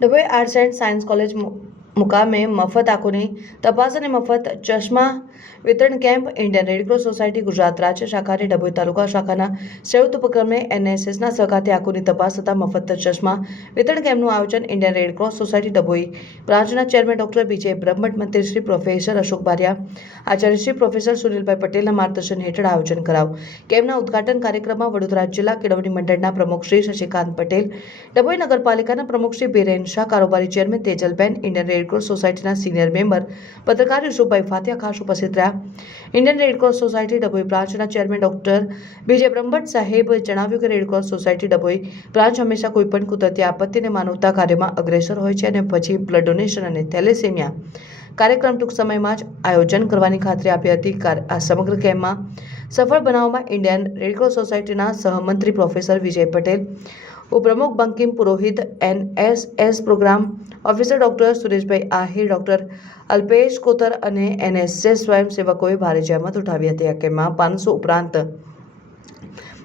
Dabhoi arts and science college મુ- મુકામે મફત આંખોની તપાસ અને મફત ચશ્મા વિતરણ camp Indian Red Cross Society Gujarat રાજ્ય શાખાની ડભોઈ તાલુકા શાખાના સંયુક્ત ઉપક્રમે એનએસએસના સહકારથી આંખોની તપાસ તથા મફત ચશ્મા વિતરણ કેમ્પનું આયોજન ઇન્ડિયન રેડક્રોસ સોસાયટી ડભોઈ બ્રાન્ચના ચેરમેન ડોક્ટર બીજે બ્રહ્મટ મંત્રી શ્રી પ્રોફેસર અશોક બારિયા, આચાર્ય શ્રી પ્રોફેસર સુનિલભાઈ પટેલના માર્ગદર્શન હેઠળ આયોજન કરાવ કેમ્પના ઉદ્ઘાટન કાર્યક્રમમાં વડોદરા જિલ્લા કેળવણી મંડળના પ્રમુખ શ્રી શશિકાંત પટેલ, ડભોઈ નગરપાલિકાના પ્રમુખ શ્રી બિરેન શાહ, કારોબારી chairman Tejalben, Indian Red Cross સોસાયટીના સિનિયર મેમ્બર પત્રકાર યુસુફભાઈ ફાતિયા ખાસ ઉપસ્થિત રહ્યા. ઇન્ડિયન રેડક્રોસ સોસાયટી ડભોઈ બ્રાન્ચના ચેરમેન ડોક્ટર બીજે બ્રહ્મભટ્ટ સાહેબે જણાવ્યું કે રેડક્રોસ સોસાયટી ડભોઈ બ્રાન્ચ હંમેશા કોઈપણ કુદરતી આપત્તિને માનવતા કાર્યમાં અગ્રેસર હોય છે અને પછી બ્લડ ડોનેશન અને થેલેસેમિયા કાર્યક્રમ ટૂંક સમયમાં જ આયોજન કરવાની ખાતરી આપી હતી. આ સમગ્ર કેમ્પમાં સફળ બનાવવામાં ઇન્ડિયન રેડક્રોસ સોસાયટીના સહમંત્રી પ્રોફેસર વિજય પટેલ ઉપપ્રમુખ Bankim Purohit NSS program officer doctor Sureshbhai Ahir, doctor Alpesh Kotar અને એનએસએસ સ્વયંસેવકોએ ભારે જહેમત ઉઠાવી હતી. આ કેમ્પમાં પાંચસો ઉપરાંત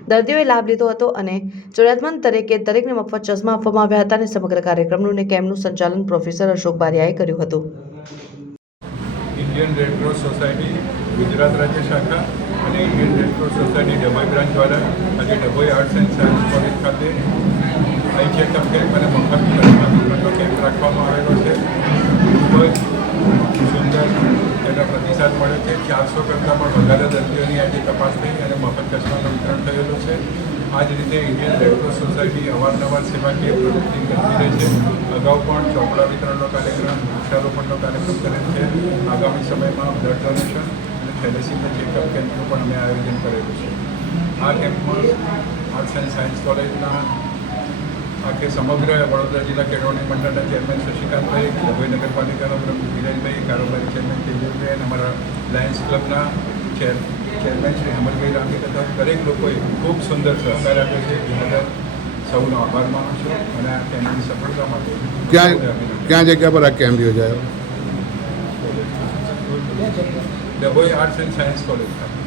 દર્દીઓએ લાભ લીધો હતો અને જરૂરિયાતમંદ તરીકે દરેકને મફત ચશ્મા આપવામાં આવ્યા હતા અને સમગ્ર કાર્યક્રમનું અને કેમ્પનું સંચાલન પ્રોફેસર અશોક બારિયાએ કર્યું હતું. ઇન્ડિયન રેડક્રોસ સોસાયટી, ગુજરાત રાજ્ય શાખા અને Indian Red Cross Society Dabhoi branch દ્વારા આજે Dabhoi arts and science college ખાતે આઈ ચેકઅપ કેમ્પ અને મફત વિતરણનો કેમ્પ રાખવામાં આવેલો છે. ખૂબ જ સુંદર તેનો પ્રતિસાદ મળ્યો છે. ચારસો કરતાં પણ વધારે દર્દીઓની આજે તપાસ થઈ અને મફત ચશ્માનું વિતરણ થયેલું છે. આ જ રીતે ઇન્ડિયન રેડક્રોસ સોસાયટી અવારનવાર સેવાકીય પ્રવૃત્તિ કરતી રહે છે. અગાઉ પણ ચોપડા વિતરણનો કાર્યક્રમ, વૃક્ષારોપણનો કાર્યક્રમ કરેલ છે. આગામી સમયમાં બ્લડ ડોનેશન અને થેલેસીમિયા ચેકઅપ કેમ્પનું પણ અમે આયોજન કરેલું છે. આ કેમ્પમાં આર્ટ્સ એન્ડ સાયન્સ કોલેજના આખે સમગ્ર વડોદરા જિલ્લા કેળવણી મંડળના ચેરમેન શશિકાંતભાઈ ડભોઈ નગરપાલિકાના પ્રમુખ વિરેનભાઈ કારોબારી ચેરમેન તેજલભાઈ અને અમારા લાયન્સ ક્લબના ચેર ચેરમેન શ્રી હેમલભાઈ રામી તથા દરેક લોકોએ ખૂબ સુંદર સહકાર આપ્યો છે. એ બદલ સૌનો આભાર માનું છું અને આ કેમ્પની સફળતા માટે ક્યાં ક્યાં જગ્યા પર આ કેમ્પ યોજાયો? Dabhoi arts and science college ખાતે